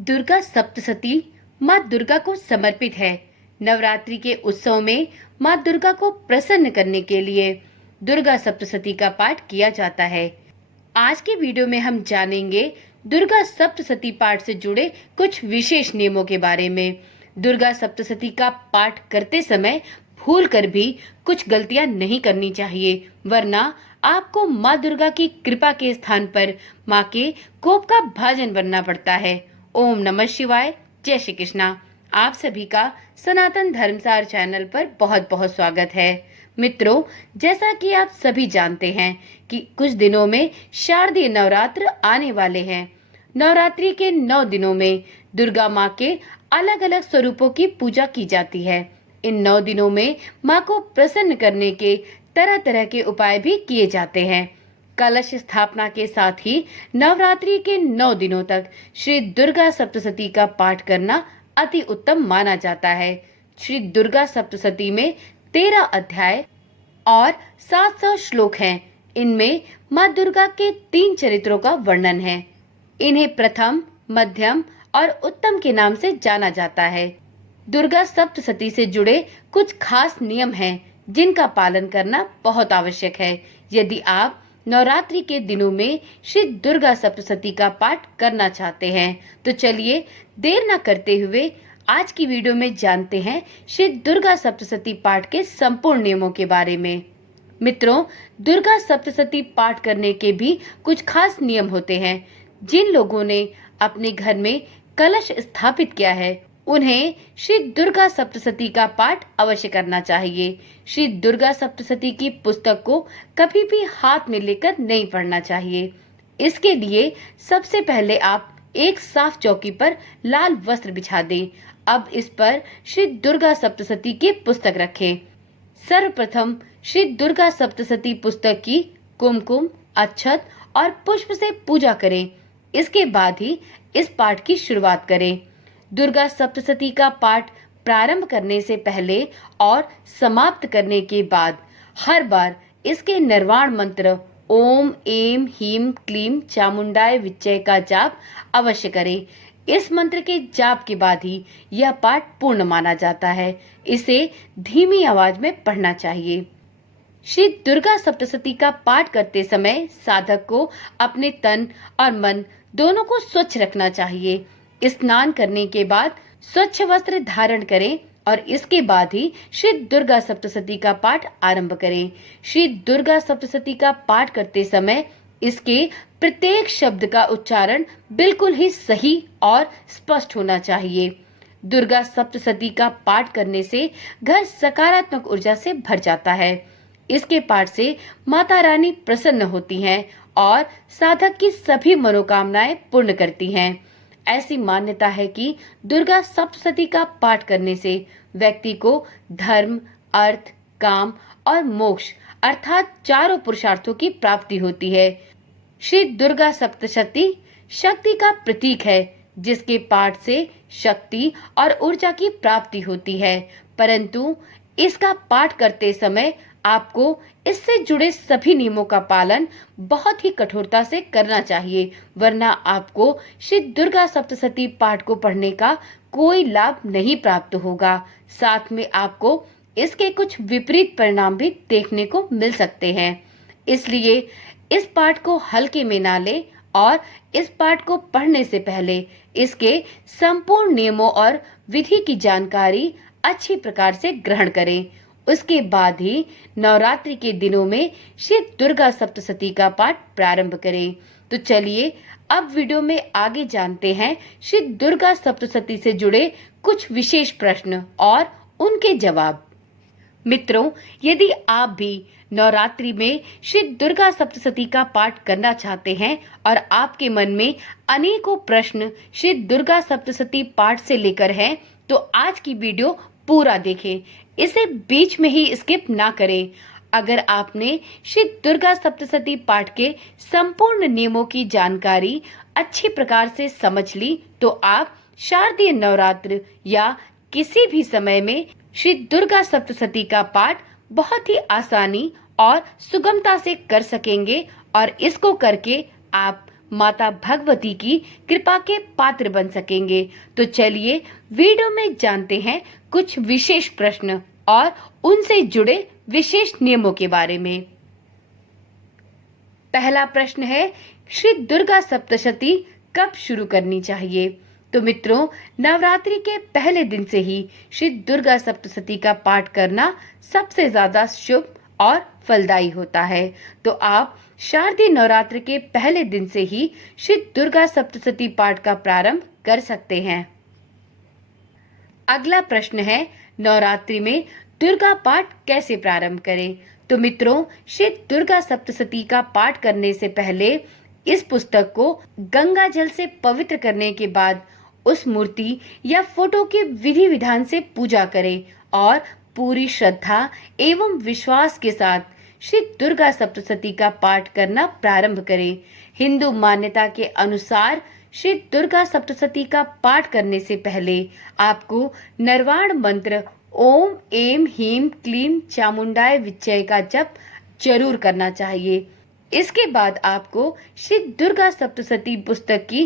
दुर्गा सप्तशती माँ दुर्गा को समर्पित है। नवरात्रि के उत्सव में माँ दुर्गा को प्रसन्न करने के लिए दुर्गा सप्तशती का पाठ किया जाता है। आज के वीडियो में हम जानेंगे दुर्गा सप्तशती पाठ से जुड़े कुछ विशेष नियमों के बारे में। दुर्गा सप्तशती का पाठ करते समय भूल कर भी कुछ गलतियां नहीं करनी चाहिए, वरना आपको माँ दुर्गा की कृपा के स्थान पर माँ के कोप का भाजन बनना पड़ता है। ओम नमः शिवाय। जय श्री कृष्णा। आप सभी का सनातन धर्मसार चैनल पर बहुत बहुत स्वागत है। मित्रों, जैसा कि आप सभी जानते हैं कि कुछ दिनों में शारदीय नवरात्र आने वाले हैं। नवरात्रि के 9 दिनों में दुर्गा माँ के अलग अलग स्वरूपों की पूजा की जाती है। इन 9 दिनों में माँ को प्रसन्न करने के तरह तरह के उपाय भी किए जाते हैं। कलश स्थापना के साथ ही नवरात्रि के 9 दिनों तक श्री दुर्गा सप्तशती का पाठ करना अति उत्तम माना जाता है। श्री दुर्गा सप्तशती में 13 अध्याय और 700 श्लोक हैं। इनमें माँ दुर्गा के 3 चरित्रों का वर्णन है। इन्हें प्रथम, मध्यम और उत्तम के नाम से जाना जाता है। दुर्गा सप्तशती से जुड़े कुछ खास नियम हैं जिनका पालन करना बहुत आवश्यक है। यदि आप नवरात्रि के दिनों में श्री दुर्गा सप्तशती का पाठ करना चाहते हैं तो चलिए देर न करते हुए आज की वीडियो में जानते हैं श्री दुर्गा सप्तशती पाठ के संपूर्ण नियमों के बारे में। मित्रों, दुर्गा सप्तशती पाठ करने के भी कुछ खास नियम होते हैं। जिन लोगों ने अपने घर में कलश स्थापित किया है उन्हें श्री दुर्गा सप्तशती का पाठ अवश्य करना चाहिए। श्री दुर्गा सप्तशती की पुस्तक को कभी भी हाथ में लेकर नहीं पढ़ना चाहिए। इसके लिए सबसे पहले आप एक साफ चौकी पर लाल वस्त्र बिछा दें। अब इस पर श्री दुर्गा सप्तशती की पुस्तक रखें। सर्वप्रथम श्री दुर्गा सप्तशती पुस्तक की कुमकुम, अक्षत और पुष्प से पूजा करें। इसके बाद ही इस पाठ की शुरुआत करें। दुर्गा सप्तशती का पाठ प्रारंभ करने से पहले और समाप्त करने के बाद हर बार इसके निर्वाण मंत्र ओम ऐं ह्रीं क्लीं चामुंडाय विच्चे का जाप अवश्य करें। इस मंत्र के जाप के बाद ही यह पाठ पूर्ण माना जाता है। इसे धीमी आवाज में पढ़ना चाहिए। श्री दुर्गा सप्तशती का पाठ करते समय साधक को अपने तन और मन दोनों को स्वच्छ रखना चाहिए। स्नान करने के बाद स्वच्छ वस्त्र धारण करें और इसके बाद ही श्री दुर्गा सप्तशती का पाठ आरंभ करें। श्री दुर्गा सप्तशती का पाठ करते समय इसके प्रत्येक शब्द का उच्चारण बिल्कुल ही सही और स्पष्ट होना चाहिए। दुर्गा सप्तशती का पाठ करने से घर सकारात्मक ऊर्जा से भर जाता है। इसके पाठ से माता रानी प्रसन्न होती हैं और साधक की सभी मनोकामनाएं पूर्ण करती हैं। ऐसी मान्यता है कि दुर्गा सप्तशती का पाठ करने से व्यक्ति को धर्म, अर्थ, काम और मोक्ष अर्थात चारों पुरुषार्थों की प्राप्ति होती है। श्री दुर्गा सप्तशती शक्ति का प्रतीक है, जिसके पाठ से शक्ति और ऊर्जा की प्राप्ति होती है। परंतु इसका पाठ करते समय आपको इससे जुड़े सभी नियमों का पालन बहुत ही कठोरता से करना चाहिए, वरना आपको श्री दुर्गा सप्तशती पाठ को पढ़ने का कोई लाभ नहीं प्राप्त होगा। साथ में आपको इसके कुछ विपरीत परिणाम भी देखने को मिल सकते हैं। इसलिए इस पाठ को हल्के में ना लें और इस पाठ को पढ़ने से पहले इसके संपूर्ण नियमों और विधि की जानकारी अच्छी प्रकार से ग्रहण करें। उसके बाद ही नवरात्रि के दिनों में श्री दुर्गा सप्तशती का पाठ प्रारंभ करें। तो चलिए अब वीडियो में आगे जानते हैं श्री दुर्गा सप्तशती से जुड़े कुछ विशेष प्रश्न और उनके जवाब। मित्रों, यदि आप भी नवरात्रि में श्री दुर्गा सप्तशती का पाठ करना चाहते हैं और आपके मन में अनेकों प्रश्न श्री दुर्गा सप्तशती पाठ से लेकर हैं, तो आज की वीडियो पूरा देखें। इसे बीच में ही स्किप ना करें। अगर आपने श्री दुर्गा सप्तशती पाठ के संपूर्ण नियमों की जानकारी अच्छी प्रकार से समझ ली तो आप शारदीय नवरात्र या किसी भी समय में श्री दुर्गा सप्तशती का पाठ बहुत ही आसानी और सुगमता से कर सकेंगे और इसको करके आप माता भगवती की कृपा के पात्र बन सकेंगे। तो चलिए वीडियो में जानते हैं कुछ विशेष प्रश्न और उनसे जुड़े विशेष नियमों के बारे में। पहला प्रश्न है, श्री दुर्गा सप्तशती कब शुरू करनी चाहिए? तो मित्रों, नवरात्रि के पहले दिन से ही श्री दुर्गा सप्तशती का पाठ करना सबसे ज्यादा शुभ और फलदायी होता है। तो आप शारदीय नवरात्र के पहले दिन से ही श्री दुर्गा सप्तशती पाठ का प्रारंभ कर सकते हैं। अगला प्रश्न है, नवरात्रि में दुर्गा पाठ कैसे प्रारंभ करें? तो मित्रों, श्री दुर्गा सप्तशती का पाठ करने से पहले इस पुस्तक को गंगा जल से पवित्र करने के बाद उस मूर्ति या फोटो के विधि विधान से पूजा करें और पूरी श्रद्धा एवं विश्वास के साथ श्री दुर्गा सप्तशती का पाठ करना प्रारंभ करें। हिंदू मान्यता के अनुसार श्री दुर्गा सप्तशती का पाठ करने से पहले आपको नरवाण मंत्र ओम ऐं ह्रीं क्लीं चामुंडाय विच्चय का जप जरूर करना चाहिए। इसके बाद आपको श्री दुर्गा सप्तशती पुस्तक की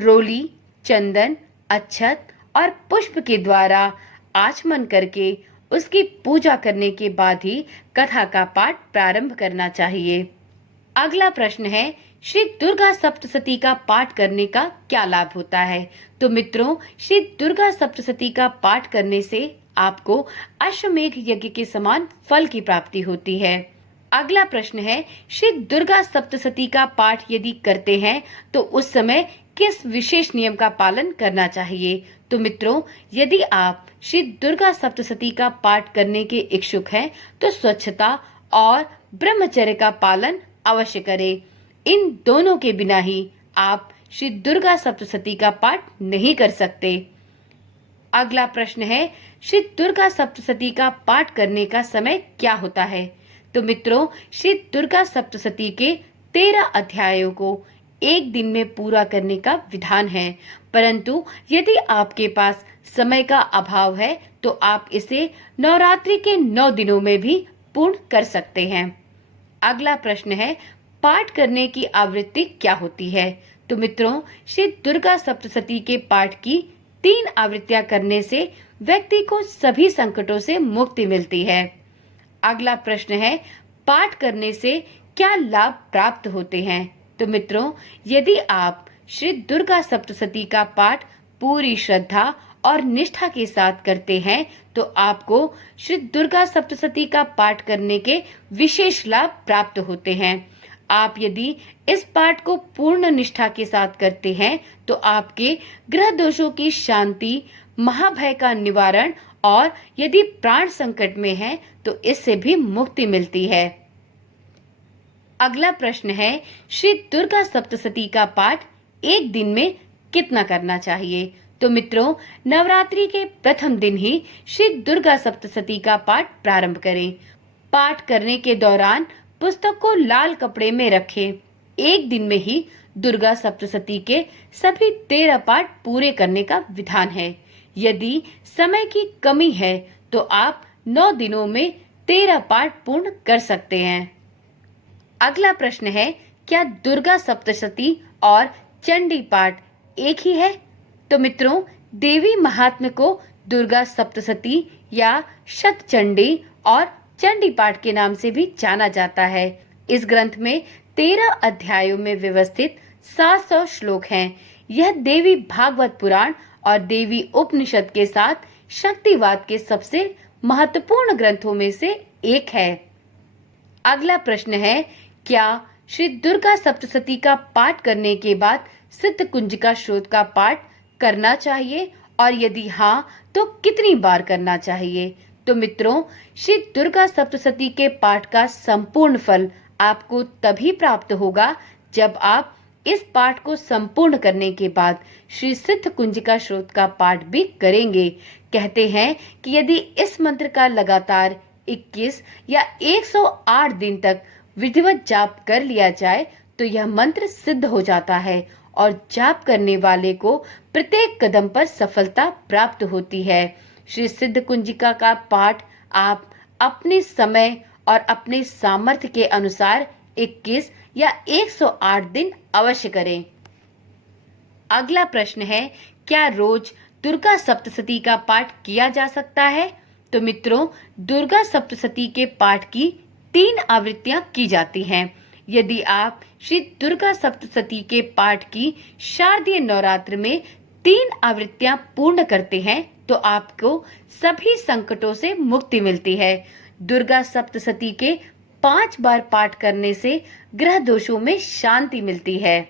रोली, चंदन, अक्षत और पुष्प के द्वारा आचमन करके उसकी पूजा करने के बाद ही कथा का पाठ प्रारंभ करना चाहिए। अगला प्रश्न है, श्री दुर्गा सप्तशती का पाठ करने का क्या लाभ होता है? तो मित्रों, श्री दुर्गा सप्तशती का पाठ करने से आपको अश्वमेध यज्ञ के समान फल की प्राप्ति होती है। अगला प्रश्न है, श्री दुर्गा सप्तशती का पाठ यदि करते हैं तो उस समय किस विशेष नियम का पालन करना चाहिए? तो मित्रों, यदि आप श्री दुर्गा सप्तशती का पाठ करने के इच्छुक हैं तो स्वच्छता और ब्रह्मचर्य का पालन अवश्य करें। इन दोनों के बिना ही आप श्री दुर्गा सप्तशती का पाठ नहीं कर सकते। अगला प्रश्न है, श्री दुर्गा सप्तशती का पाठ करने का समय क्या होता है? तो मित्रों, श्री दुर्गा सप्तशती के 13 अध्यायों को एक दिन में पूरा करने का विधान है, परंतु यदि आपके पास समय का अभाव है तो आप इसे नवरात्रि के 9 दिनों में भी पूर्ण कर सकते हैं। अगला प्रश्न है, पाठ करने की आवृत्ति क्या होती है? तो मित्रों, श्री दुर्गा सप्तशती के पाठ की 3 आवृत्तियां करने से व्यक्ति को सभी संकटों से मुक्ति मिलती है। अगला प्रश्न है, पाठ करने से क्या लाभ प्राप्त होते हैं? तो मित्रों, यदि आप श्री दुर्गा सप्तशती का पाठ पूरी श्रद्धा और निष्ठा के साथ करते हैं तो आपको श्री दुर्गा सप्तशती का पाठ करने के विशेष लाभ प्राप्त होते हैं। आप यदि इस पाठ को पूर्ण निष्ठा के साथ करते हैं तो आपके ग्रह दोषों की शांति, महाभय का निवारण और यदि प्राण संकट में है तो इससे भी मुक्ति मिलती है। अगला प्रश्न है, श्री दुर्गा सप्तशती का पाठ एक दिन में कितना करना चाहिए? तो मित्रों, नवरात्रि के प्रथम दिन ही श्री दुर्गा सप्तशती का पाठ प्रारंभ करें। पाठ करने के दौरान पुस्तक को लाल कपड़े में रखें। एक दिन में ही दुर्गा सप्तशती के सभी 13 पाठ पूरे करने का विधान है। यदि समय की कमी है तो आप 9 दिनों में 13 पाठ पूर्ण कर सकते हैं। अगला प्रश्न है, क्या दुर्गा सप्तशती और चंडी पाठ एक ही है? तो मित्रों, देवी महात्म्य को दुर्गा सप्तशती या शतचंडी और चंडी पाठ के नाम से भी जाना जाता है। इस ग्रंथ में 13 अध्यायों में व्यवस्थित 700 श्लोक हैं। यह देवी भागवत पुराण और देवी उपनिषद के साथ शक्तिवाद के सबसे महत्वपूर्ण ग्रंथों में से एक है। अगला प्रश्न है, क्या श्री दुर्गा सप्तशती का पाठ करने के बाद सिद्ध कुंजिका श्रोत का पाठ करना चाहिए और यदि हाँ तो कितनी बार करना चाहिए? तो मित्रों, श्री दुर्गा सप्तशती के पाठ का संपूर्ण फल आपको तभी प्राप्त होगा जब आप इस पाठ को संपूर्ण करने के बाद श्री सिद्ध कुंजिका श्रोत का पाठ भी करेंगे। कहते हैं कि यदि इस मंत्र का लगातार 21 या 108 दिन तक विधिवत जाप कर लिया जाए तो यह मंत्र सिद्ध हो जाता है और जाप करने वाले को प्रत्येक कदम पर सफलता प्राप्त होती है। श्री सिद्ध कुंजिका का पाठ आप अपने समय और अपने सामर्थ्य के अनुसार 21 या 108 दिन अवश्य करें। अगला प्रश्न है, क्या रोज दुर्गा सप्तशती का पाठ किया जा सकता है? तो मित्रों, दुर्गा सप्तशती के पाठ की 3 आवृत्तियां की जाती हैं। यदि आप श्री दुर्गा सप्तशती के पाठ की शारदीय नवरात्र में 3 आवृत्तियां पूर्ण करते हैं तो आपको सभी संकटों से मुक्ति मिलती है। दुर्गा सप्तशती के 5 बार पाठ करने से ग्रह दोषों में शांति मिलती है।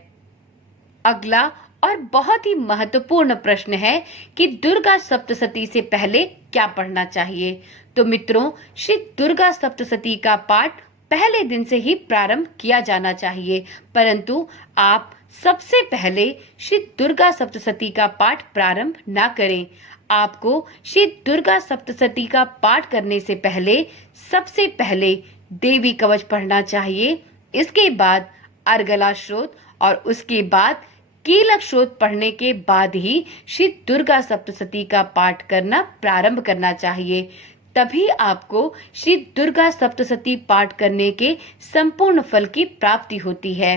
अगला और बहुत ही महत्वपूर्ण प्रश्न है कि दुर्गा सप्तशती से पहले क्या पढ़ना चाहिए? तो मित्रों, श्री दुर्गा सप्तशती का पाठ पहले दिन से ही प्रारंभ किया जाना चाहिए, परंतु आप सबसे पहले श्री दुर्गा सप्तशती का पाठ प्रारंभ ना करें। आपको श्री दुर्गा सप्तशती का पाठ करने से पहले सबसे पहले देवी कवच पढ़ना चाहिए, इसके बाद अर्गला स्रोत और उसके बाद कीलक स्रोत पढ़ने के बाद ही श्री दुर्गा सप्तशती का पाठ करना प्रारंभ करना चाहिए। तभी आपको श्री दुर्गा सप्तशती पाठ करने के संपूर्ण फल की प्राप्ति होती है।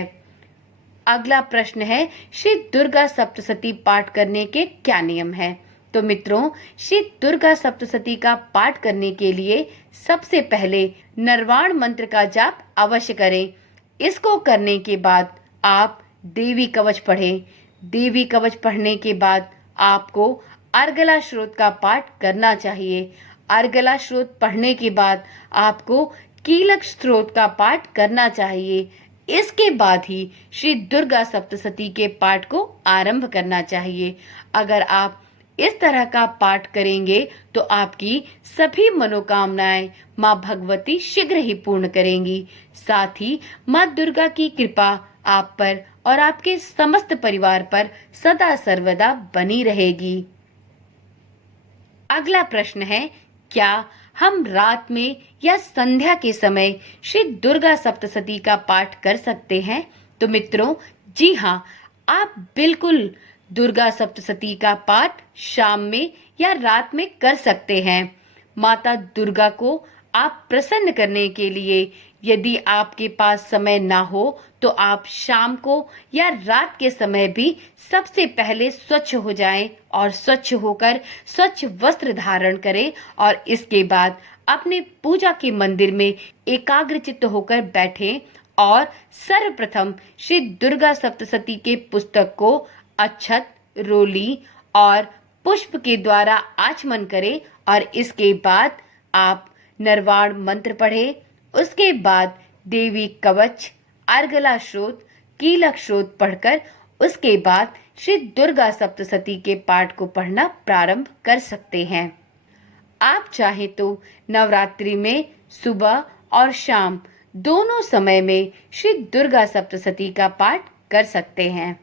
अगला प्रश्न है, श्री दुर्गा सप्तशती पाठ करने के क्या नियम हैं? तो मित्रों, श्री दुर्गा सप्तशती का पाठ करने के लिए सबसे पहले नरवाण मंत्र का जाप अवश्य करें। इसको करने के बाद आप देवी कवच पढ़ें। देवी कवच पढ़ने के बाद आपको अर्गला स्रोत का पाठ करना चाहिए। अर्गला स्रोत पढ़ने के बाद आपको कीलक स्रोत का पाठ करना चाहिए। इसके बाद ही श्री दुर्गा सप्तशती के पाठ को आरंभ करना चाहिए। अगर आप इस तरह का पाठ करेंगे तो आपकी सभी मनोकामनाएं मां भगवती शीघ्र ही पूर्ण करेंगी। साथ ही मां दुर्गा की कृपा आप पर और आपके समस्त परिवार पर सदा सर्वदा बनी रहेगी। अगला प्रश्न है, क्या हम रात में या संध्या के समय श्री दुर्गा सप्तशती का पाठ कर सकते हैं? तो मित्रों, जी हाँ, आप बिल्कुल दुर्गा सप्तशती का पाठ शाम में या रात में कर सकते हैं। माता दुर्गा को आप प्रसन्न करने के लिए यदि आपके पास समय ना हो तो आप शाम को या रात के समय भी सबसे पहले स्वच्छ हो जाएं और स्वच्छ होकर स्वच्छ वस्त्र धारण करें और इसके बाद अपने पूजा के मंदिर में एकाग्रचित्त होकर बैठें और सर्वप्रथम श्री दुर्गा सप्तशती के पुस्तक को अक्षत, रोली और पुष्प के द्वारा आचमन करें और इसके बाद आप नरवाण मंत्र पढ़ें। उसके बाद देवी कवच, अर्गला स्रोत, कीलक स्रोत पढ़कर उसके बाद श्री दुर्गा सप्तशती के पाठ को पढ़ना प्रारंभ कर सकते हैं। आप चाहे तो नवरात्रि में सुबह और शाम दोनों समय में श्री दुर्गा सप्तशती का पाठ कर सकते हैं।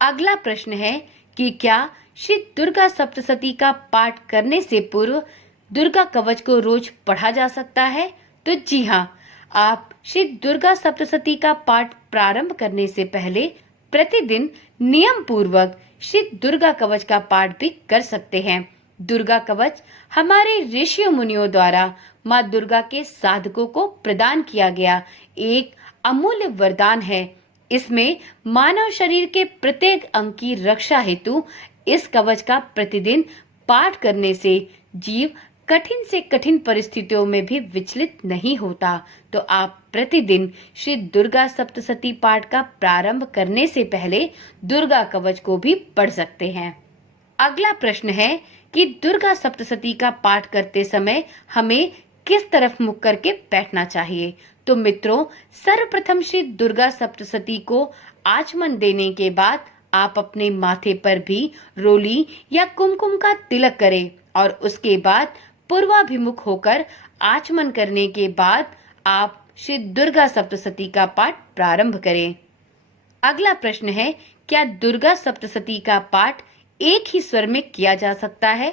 अगला प्रश्न है कि क्या श्री दुर्गा सप्तशती का पाठ करने से पूर्व दुर्गा कवच को रोज पढ़ा जा सकता है? तो जी हाँ, आप श्री दुर्गा सप्तशती का पाठ प्रारंभ करने से पहले प्रतिदिन नियम पूर्वक श्री दुर्गा कवच का पाठ भी कर सकते हैं। दुर्गा कवच हमारे ऋषियों मुनियों द्वारा माँ दुर्गा के साधकों को प्रदान किया गया एक अमूल्य वरदान है। इसमें मानव शरीर के प्रत्येक अंग की रक्षा हेतु इस कवच का प्रतिदिन पाठ करने से जीव कठिन से कठिन परिस्थितियों में भी विचलित नहीं होता। तो आप प्रतिदिन श्री दुर्गा सप्तशती पाठ का प्रारंभ करने से पहले दुर्गा कवच को भी पढ़ सकते हैं। अगला प्रश्न है कि दुर्गा सप्तशती का पाठ करते समय हमें किस तरफ मुख करके बैठना चाहिए? तो मित्रों, सर्वप्रथम श्री दुर्गा सप्तशती को आचमन देने के बाद आप अपने माथे पर भी रोली या कुमकुम का तिलक करें और उसके बाद पूर्वाभिमुख होकर आचमन करने के बाद आप श्री दुर्गा सप्तशती का पाठ प्रारंभ करें। अगला प्रश्न है, क्या दुर्गा सप्तशती का पाठ एक ही स्वर में किया जा सकता है?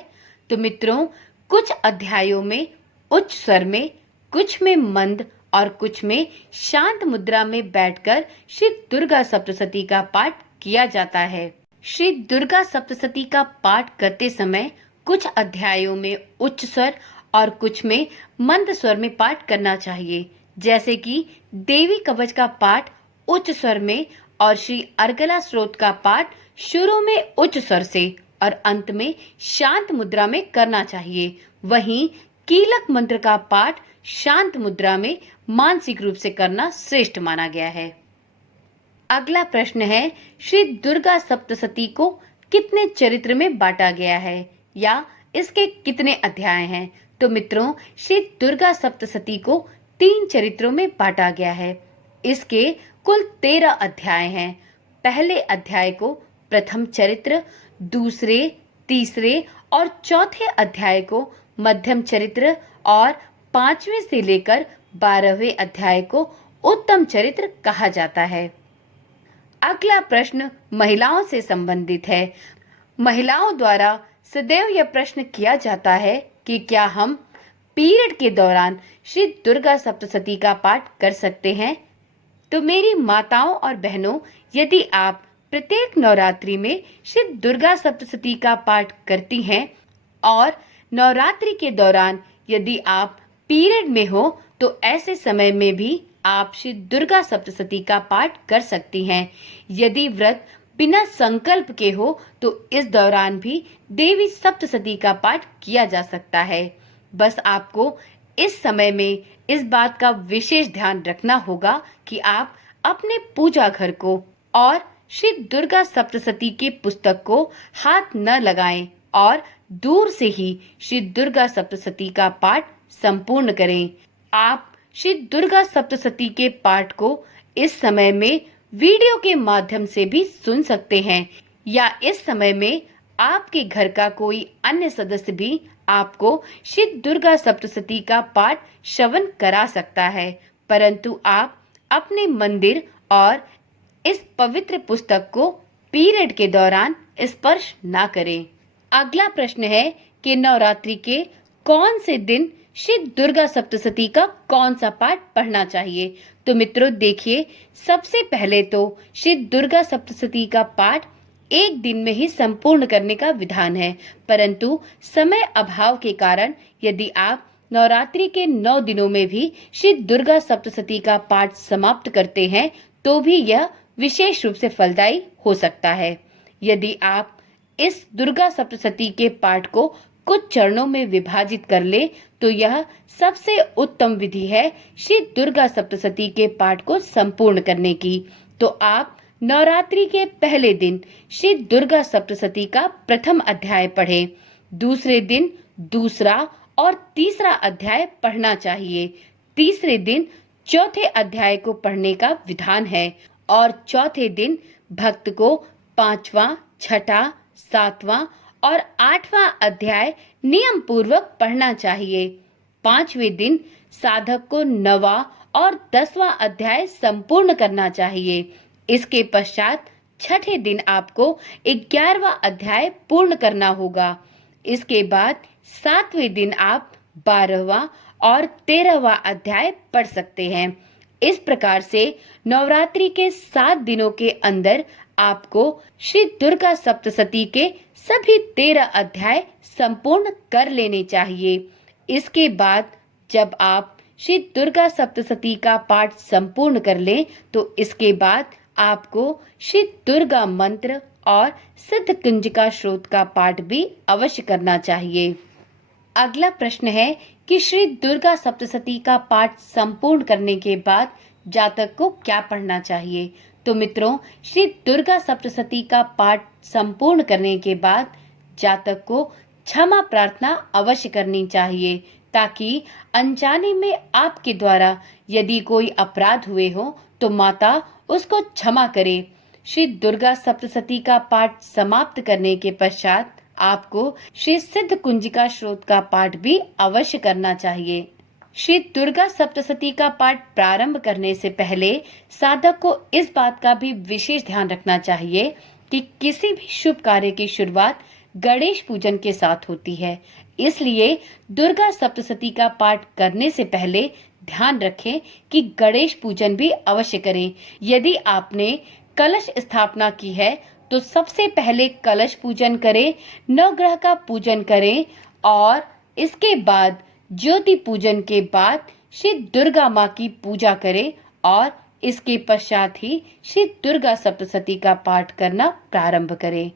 तो मित्रों, कुछ अध्यायों में उच्च स्वर में, कुछ में मंद और कुछ में शांत मुद्रा में बैठकर श्री दुर्गा सप्तशती का पाठ किया जाता है। श्री दुर्गा सप्तशती का पाठ करते समय कुछ अध्यायों में उच्च स्वर और कुछ में मंद स्वर में पाठ करना चाहिए। जैसे कि देवी कवच का पाठ उच्च स्वर में और श्री अर्गला स्त्रोत का पाठ शुरू में उच्च स्वर से और अंत में शांत मुद्रा में करना चाहिए। वहीं कीलक मंत्र का पाठ शांत मुद्रा में मानसिक रूप से करना श्रेष्ठ माना गया है। अगला प्रश्न है, श्री दुर्गा सप्तशती को कितने चरित्र में बांटा गया है या इसके कितने अध्याय हैं? तो मित्रों, श्री दुर्गा सप्तशती को 3 चरित्रों में बांटा गया है। इसके कुल 13 अध्याय हैं। पहले अध्याय को प्रथम चरित्र, दूसरे, तीसरे और चौथे अध्याय को मध्यम चरित्र और 5वें से लेकर 12वें अध्याय को उत्तम चरित्र कहा जाता है। अगला प्रश्न महिलाओं से संबंधित है। महिलाओं द्वारा सदैव यह प्रश्न किया जाता है कि क्या हम पीरियड के दौरान श्री दुर्गा सप्तशती का पाठ कर सकते हैं? तो मेरी माताओं और बहनों, यदि आप प्रत्येक नवरात्रि में श्री दुर्गा सप्तशती का पाठ करती हैं और नवरात्रि के दौरान यदि आप पीरियड में हो तो ऐसे समय में भी आप श्री दुर्गा सप्तशती का पाठ कर सकती हैं। यदि व्रत बिना संकल्प के हो तो इस दौरान भी देवी सप्तशती का पाठ किया जा सकता है। बस आपको इस समय में इस बात का विशेष ध्यान रखना होगा कि आप अपने पूजा घर को और श्री दुर्गा सप्तशती के पुस्तक को हाथ न लगाएं और दूर से ही श्री दुर्गा सप्तशती का पाठ संपूर्ण करें। आप श्री दुर्गा सप्तशती के पाठ को इस समय में वीडियो के माध्यम से भी सुन सकते हैं या इस समय में आपके घर का कोई अन्य सदस्य भी आपको श्री दुर्गा सप्तशती का पाठ श्रवण करा सकता है, परंतु आप अपने मंदिर और इस पवित्र पुस्तक को पीरियड के दौरान स्पर्श ना करें। अगला प्रश्न है कि नवरात्रि के कौन से दिन श्री दुर्गा सप्तशती का कौन सा पाठ पढ़ना चाहिए? तो मित्रों देखिए, सबसे पहले तो श्री दुर्गा सप्तशती का पाठ एक दिन में ही संपूर्ण करने का विधान है, परंतु समय अभाव के कारण यदि आप नवरात्रि के 9 दिनों में भी श्री दुर्गा सप्तशती का पाठ समाप्त करते हैं तो भी यह विशेष रूप से फलदायी हो सकता है। यदि आप इस दुर्गा सप्तशती के पाठ को कुछ चरणों में विभाजित कर ले तो यह सबसे उत्तम विधि है श्री दुर्गा सप्तशती के पाठ को संपूर्ण करने की। तो आप नवरात्रि के पहले दिन श्री दुर्गा सप्तशती का प्रथम अध्याय पढ़ें, दूसरे दिन दूसरा और तीसरा अध्याय पढ़ना चाहिए, तीसरे दिन चौथे अध्याय को पढ़ने का विधान है और चौथे दिन भक्त को 5वां, 6ठा, 7वां और 8वां अध्याय नियम पूर्वक पढ़ना चाहिए। 5वें दिन साधक को 9वां और 10वां अध्याय संपूर्ण करना चाहिए। इसके पश्चात 6ठे दिन आपको 11वां अध्याय पूर्ण करना होगा। इसके बाद 7वें दिन आप 12वां और 13वां अध्याय पढ़ सकते हैं। इस प्रकार से नवरात्रि के 7 दिनों के अंदर आपको श्री दुर्गा सप्तशती के सभी 13 अध्याय संपूर्ण कर लेने चाहिए। इसके बाद जब आप श्री दुर्गा सप्तशती का पाठ संपूर्ण कर लें तो इसके बाद आपको श्री दुर्गा मंत्र और सिद्ध कुंजिका श्रोत का पाठ भी अवश्य करना चाहिए। अगला प्रश्न है कि श्री दुर्गा सप्तशती का पाठ संपूर्ण करने के बाद जातक को क्या पढ़ना चाहिए? तो मित्रों, श्री दुर्गा सप्तशती का पाठ संपूर्ण करने के बाद जातक को क्षमा प्रार्थना अवश्य करनी चाहिए ताकि अनजाने में आपके द्वारा यदि कोई अपराध हुए हो तो माता उसको क्षमा करे। श्री दुर्गा सप्तशती का पाठ समाप्त करने के पश्चात आपको श्री सिद्ध कुंजिका श्रोत का पाठ भी अवश्य करना चाहिए। श्री दुर्गा सप्तशती का पाठ प्रारंभ करने से पहले साधक को इस बात का भी विशेष ध्यान रखना चाहिए कि किसी भी शुभ कार्य की शुरुआत गणेश पूजन के साथ होती है। इसलिए दुर्गा सप्तशती का पाठ करने से पहले ध्यान रखें कि गणेश पूजन भी अवश्य करें। यदि आपने कलश स्थापना की है तो सबसे पहले कलश पूजन करें, नवग्रह का पूजन करें और इसके बाद ज्योति पूजन के बाद श्री दुर्गा माँ की पूजा करें और इसके पश्चात ही श्री दुर्गा सप्तशती का पाठ करना प्रारंभ करें।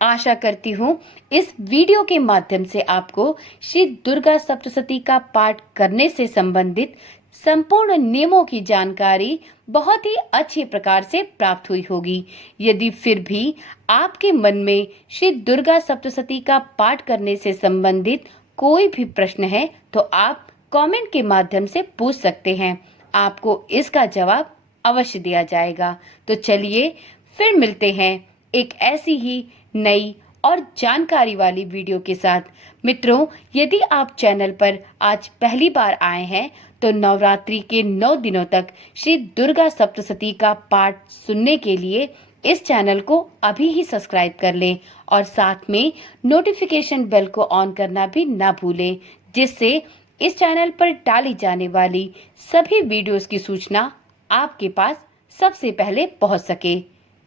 आशा करती हूँ इस वीडियो के माध्यम से आपको श्री दुर्गा सप्तशती का पाठ करने से संबंधित संपूर्ण नियमों की जानकारी बहुत ही अच्छे प्रकार से प्राप्त हुई होगी। यदि फिर भी आपके मन में श्री दुर्गा सप्तशती का पाठ करने से संबंधित कोई भी प्रश्न है तो आप कमेंट के माध्यम से पूछ सकते हैं। आपको इसका जवाब अवश्य दिया जाएगा। तो चलिए फिर मिलते हैं एक ऐसी ही नई और जानकारी वाली वीडियो के साथ। मित्रों, यदि आप चैनल पर आज पहली बार आए हैं तो नवरात्रि के 9 दिनों तक श्री दुर्गा सप्तशती का पाठ सुनने के लिए इस चैनल को अभी ही सब्सक्राइब कर लें और साथ में नोटिफिकेशन बेल को ऑन करना भी ना भूलें, जिससे इस चैनल पर डाली जाने वाली सभी वीडियोस की सूचना आपके पास सबसे पहले पहुंच सके।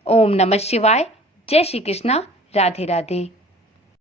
ओम नमः शिवाय। जय श्री कृष्णा। राधे राधे।